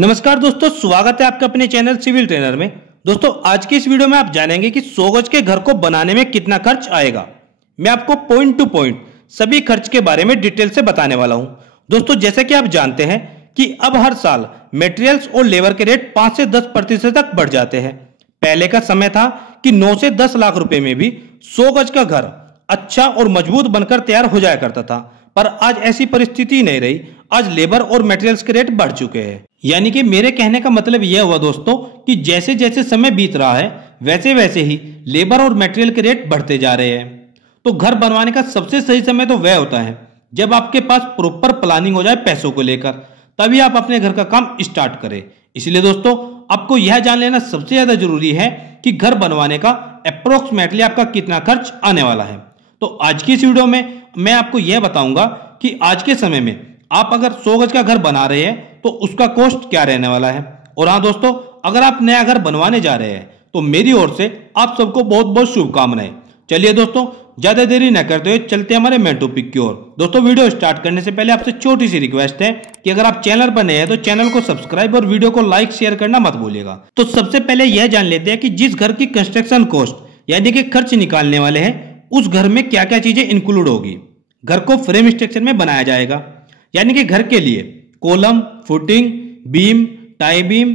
नमस्कार दोस्तों, स्वागत है आपका अपने चैनल सिविल ट्रेनर में। दोस्तों आज की इस वीडियो में आप जानेंगे कि 100 गज के घर को बनाने में कितना खर्च आएगा। मैं आपको पॉइंट टू पॉइंट सभी खर्च के बारे में डिटेल से बताने वाला हूं। दोस्तों जैसे कि आप जानते हैं कि अब हर साल मटेरियल्स और लेबर के रेट 5 से 10% तक बढ़ जाते हैं। पहले का समय था कि 9 से 10 लाख रुपए में भी 100 गज का घर अच्छा और मजबूत बनकर तैयार हो जाया करता था, पर आज ऐसी परिस्थिति नहीं रही। आज लेबर और मटेरियल्स के रेट बढ़ चुके हैं। यानी कि मेरे कहने का मतलब यह हुआ दोस्तों कि जैसे जैसे समय बीत रहा है वैसे वैसे ही लेबर और मटेरियल के रेट बढ़ते जा रहे हैं। तो घर बनवाने का सबसे सही समय तो वह होता है जब आपके पास प्रॉपर प्लानिंग हो जाए पैसों को लेकर, तभी आप अपने घर का काम स्टार्ट करें। इसलिए दोस्तों आपको यह जान लेना सबसे ज्यादा जरूरी है कि घर बनवाने का अप्रोक्सीमेटली आपका कितना खर्च आने वाला है। तो आज की इस वीडियो में मैं आपको यह बताऊंगा कि आज के समय में आप अगर 100 गज का घर बना रहे हैं तो उसका कॉस्ट क्या रहने वाला है। और हाँ दोस्तों, अगर आप नया घर बनवाने जा रहे हैं तो मेरी ओर से आप सबको बहुत बहुत शुभकामनाएं। चलिए दोस्तों ज्यादा देरी न करते हुए चलते हैं हमारे मेन टॉपिक की ओर। दोस्तों वीडियो स्टार्ट करने से पहले आपसे छोटी सी रिक्वेस्ट है कि अगर आप चैनल पर नए हैं तो चैनल को सब्सक्राइब और वीडियो को लाइक शेयर करना मत भूलिएगा। तो सबसे पहले यह जान लेते हैं कि जिस घर की कंस्ट्रक्शन कॉस्ट यानी कि खर्च निकालने वाले हैं उस घर में क्या क्या चीजें इंक्लूड होगी। घर को फ्रेम स्ट्रक्चर में बनाया जाएगा, यानी कि घर के लिए column, footing, beam, tie beam,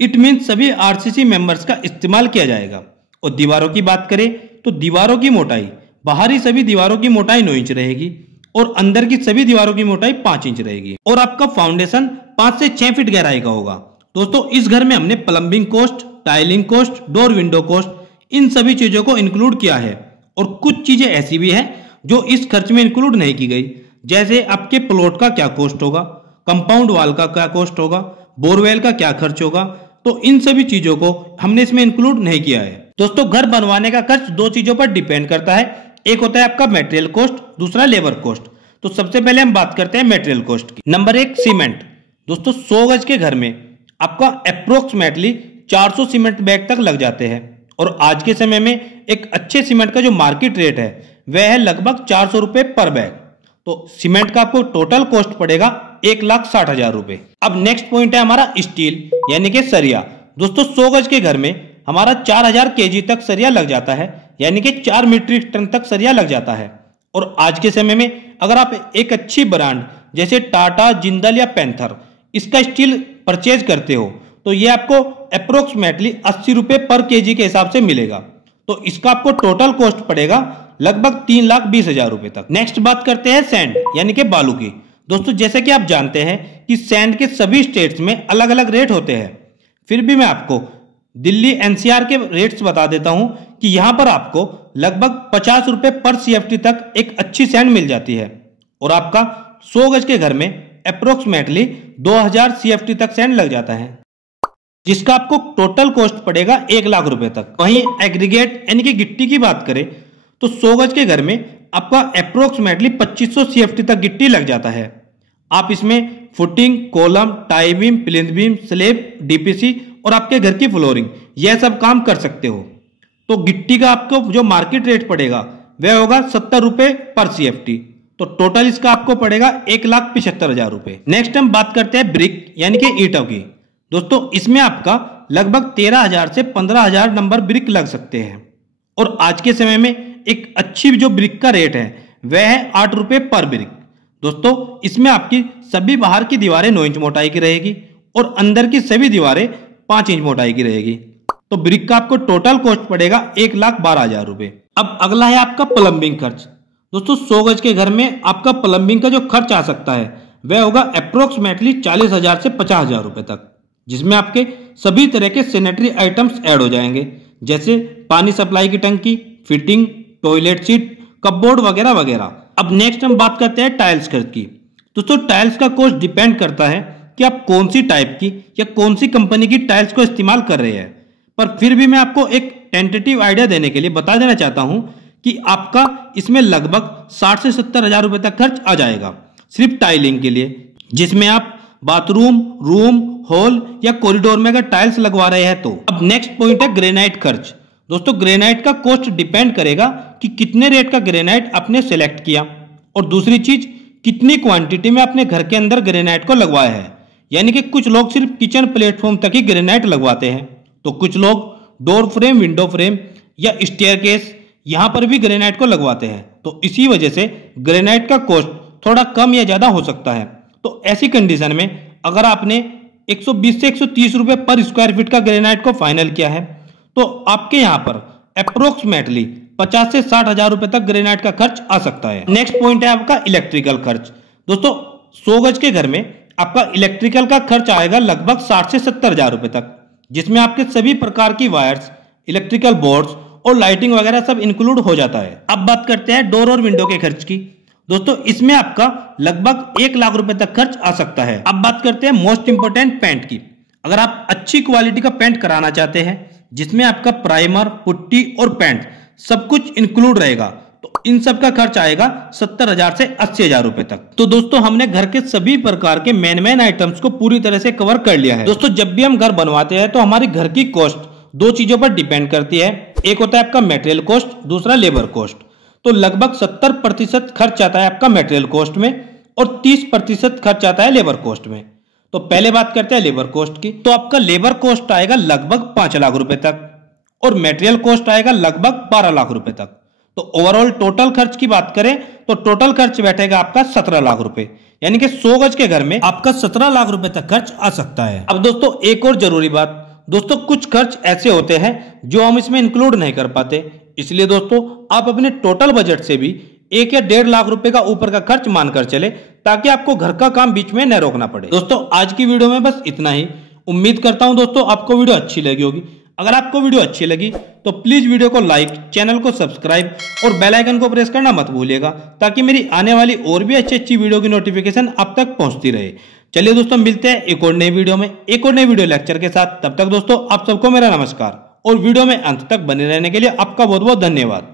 it mean सभी आरसीसी मेंबर्स का इस्तेमाल किया जाएगा। और दीवारों की बात करें तो दीवारों की मोटाई, बाहरी सभी दीवारों की मोटाई 9 इंच रहेगी और अंदर की सभी दीवारों की मोटाई 5 इंच रहेगी। और आपका फाउंडेशन 5 से 6 फीट गहराई का होगा। दोस्तों इस घर में हमने plumbing cost, tiling cost, door window cost, इन सभी चीजों को इंक्लूड किया है। और कुछ चीजें ऐसी भी हैं जो इस खर्च में इंक्लूड नहीं की गई, जैसे आपके प्लॉट का क्या कॉस्ट होगा, कंपाउंड वाल का क्या कॉस्ट होगा, बोरवेल का क्या खर्च होगा। तो इन सभी चीजों को हमने इसमें इंक्लूड नहीं किया है। दोस्तों घर बनवाने का खर्च 2 चीजों पर डिपेंड करता है। एक होता है आपका मटेरियल कॉस्ट, दूसरा लेबर कॉस्ट। तो सबसे पहले हम बात करते हैं मटेरियल कॉस्ट की। Number 1 cement. दोस्तों 100 गज के घर में आपका अप्रोक्सीमेटली 400 सीमेंट बैग तक लग जाते हैं। और आज के समय में एक अच्छे सीमेंट का जो मार्केट रेट है वह है लगभग 400 रुपए पर बैग। तो सीमेंट का आपको टोटल कॉस्ट पड़ेगा 1,60,000 रुपए। अब नेक्स्ट पॉइंट है हमारा स्टील यानी कि सरिया। दोस्तों 100 गज के घर में हमारा 4000 केजी तक सरिया लग जाता है, यानी कि 4 मीट्रिक टन तक सरिया लग जाता है। और आज के समय में अगर आप एक अच्छी ब्रांड जैसे टाटा, जिंदल या पैंथर इसका स्टील परचेज करते हो तो ये आपको अप्रोक्सीमेटली 80 रुपए पर केजी के हिसाब से मिलेगा। तो इसका आपको टोटल कॉस्ट पड़ेगा लगभग 3,20,000 रुपए तक। नेक्स्ट बात करते हैं सैंड यानी कि बालू की। दोस्तों जैसे कि आप जानते हैं कि सैंड के सभी स्टेट्स में अलग अलग रेट होते हैं, फिर भी मैं आपको दिल्ली एनसीआर के रेट्स बता देता हूं कि यहां पर आपको लगभग 50 रुपए पर सीएफटी तक एक अच्छी सैंड मिल जाती है। और आपका 100 गज के घर में अप्रोक्सीमेटली 2000 सीएफटी तक सैंड लग जाता है, जिसका आपको टोटल कॉस्ट पड़ेगा 1 लाख रुपए तक। वहीं एग्रीगेट यानी कि गिट्टी की बात करें तो 100 गज के घर में आपका अप्रोक्सीमेटली 2500 सीएफटी तक गिट्टी लग जाता है। आप इसमें footing, column, tie beam, plinth beam, slab, DPC और आपके घर की फ्लोरिंग यह सब काम कर सकते हो। तो गिट्टी का आपको जो मार्केट रेट पड़ेगा वह होगा 70 रुपए पर सीएफटी। तो टोटल इसका आपको पड़ेगा 1,75,000 रुपए। नेक्स्ट हम बात करते हैं ब्रिक यानी कि ईंटों की। दोस्तों इसमें आपका लगभग 13,000 से 15,000 नंबर ब्रिक लग सकते हैं। और आज के समय में एक अच्छी जो ब्रिक का रेट है वह है 8 रुपए पर ब्रिक। दोस्तों इसमें आपकी सभी बाहर की दीवारें 9 इंच मोटाई की रहेगी और अंदर की सभी दीवारें 5 इंच मोटाई की रहेगी। तो ब्रिक का आपको टोटल कॉस्ट पड़ेगा 1,12,000 रुपए। अब अगला है आपका प्लम्बिंग खर्च। दोस्तों 100 गज के घर में आपका प्लम्बिंग का जो खर्च आ सकता है वह होगा अप्रोक्सीमेटली 40,000 से 50,000 रुपए तक, जिसमें आपके सभी तरह के सैनिटरी आइटम्स ऐड हो जाएंगे, जैसे पानी सप्लाई की टंकी, फिटिंग, टॉयलेट सीट, कपबोर्ड वगैरह वगैरह। अब नेक्स्ट हम बात करते हैं टाइल्स खर्च की। दोस्तों टाइल्स का कॉस्ट डिपेंड करता है कि आप कौन सी टाइप की या कौन सी कंपनी की टाइल्स को इस्तेमाल कर रहे हैं, पर फिर भी मैं आपको एक टेंटेटिव आइडिया देने के लिए बता देना चाहता हूं कि आपका इसमें लगभग 60 से 70,000 रुपए तक खर्च आ जाएगा सिर्फ टाइलिंग के लिए, जिसमें आप बाथरूम, रूम, हॉल या कॉरिडोर में अगर टाइल्स लगवा रहे हैं तो। अब नेक्स्ट पॉइंट है ग्रेनाइट खर्च। दोस्तों ग्रेनाइट का कॉस्ट डिपेंड करेगा कि कितने रेट का ग्रेनाइट आपने सेलेक्ट किया और दूसरी चीज कितनी क्वांटिटी में अपने घर के अंदर ग्रेनाइट को लगवाया है। यानी कि कुछ लोग सिर्फ किचन प्लेटफॉर्म तक ही ग्रेनाइट लगवाते हैं, तो कुछ लोग डोर फ्रेम, विंडो फ्रेम या स्टेयरकेस यहाँ पर भी ग्रेनाइट को लगवाते हैं। तो इसी वजह से ग्रेनाइट का कॉस्ट थोड़ा कम या ज़्यादा हो सकता है। तो ऐसी कंडीशन में अगर आपने 120 से 130 रुपये पर स्क्वायर फीट का ग्रेनाइट को फाइनल किया है, तो आपके यहाँ पर अप्रोक्सीमेटली 50 से 60 हजार रुपए तक ग्रेनाइट का खर्च आ सकता है। नेक्स्ट पॉइंट है आपका इलेक्ट्रिकल खर्च। दोस्तों 100 गज के घर में आपका इलेक्ट्रिकल का खर्च आएगा लगभग 60 से 70 हजार रुपए तक, जिसमें आपके सभी प्रकार की वायर्स, इलेक्ट्रिकल बोर्ड्स और लाइटिंग वगैरह सब इंक्लूड हो जाता है। अब बात करते हैं डोर और विंडो के खर्च की। दोस्तों इसमें आपका लगभग 1 लाख रुपए तक खर्च आ सकता है। अब बात करते हैं मोस्ट इंपोर्टेंट पेंट की। अगर आप अच्छी क्वालिटी का पेंट कराना चाहते हैं जिसमें आपका प्राइमर, पुट्टी और पेंट सब कुछ इंक्लूड रहेगा, तो इन सब का खर्च आएगा 70,000 से 80,000 रुपए तक। तो दोस्तों हमने घर के सभी प्रकार के मेन आइटम्स को पूरी तरह से कवर कर लिया है। दोस्तों जब भी हम घर बनवाते हैं तो हमारी घर की कॉस्ट 2 चीजों पर डिपेंड करती है। एक होता है आपका मटेरियल कॉस्ट, दूसरा लेबर कॉस्ट। तो लगभग 70% खर्च आता है आपका मटेरियल कॉस्ट में और 30% खर्च आता है लेबर कॉस्ट में। तो पहले बात करते हैं लेबर कॉस्ट की। तो आपका लेबर कॉस्ट आएगा लगभग 5 लाख रुपए तक और मटेरियल कॉस्ट आएगा लगभग 12 लाख रुपए तक। तो ओवरऑल टोटल खर्च की बात करें तो टोटल खर्च बैठेगा आपका 17 लाख रुपए, यानी कि 100 गज के घर में आपका 17 लाख रुपए तक खर्च आ सकता है। अब दोस्तों एक और जरूरी बात, दोस्तों कुछ खर्च ऐसे होते हैं जो हम इसमें इंक्लूड नहीं कर पाते, इसलिए दोस्तों आप अपने टोटल बजट से भी 1 या 1.5 लाख रुपए का ऊपर का खर्च मानकर चले, ताकि आपको घर का काम बीच में न रोकना पड़े। दोस्तों आज की वीडियो में बस इतना ही। उम्मीद करता हूं दोस्तों आपको वीडियो अच्छी लगी होगी। अगर आपको वीडियो अच्छी लगी तो प्लीज वीडियो को लाइक, चैनल को सब्सक्राइब और बेल आइकन को प्रेस करना मत भूलिएगा, ताकि मेरी आने वाली और भी अच्छी वीडियो की नोटिफिकेशन आप तक पहुंचती रहे। चलिए दोस्तों मिलते हैं एक और नई वीडियो में, एक और नई वीडियो लेक्चर के साथ। तब तक दोस्तों आप सबको मेरा नमस्कार और वीडियो में अंत तक बने रहने के लिए आपका बहुत बहुत धन्यवाद।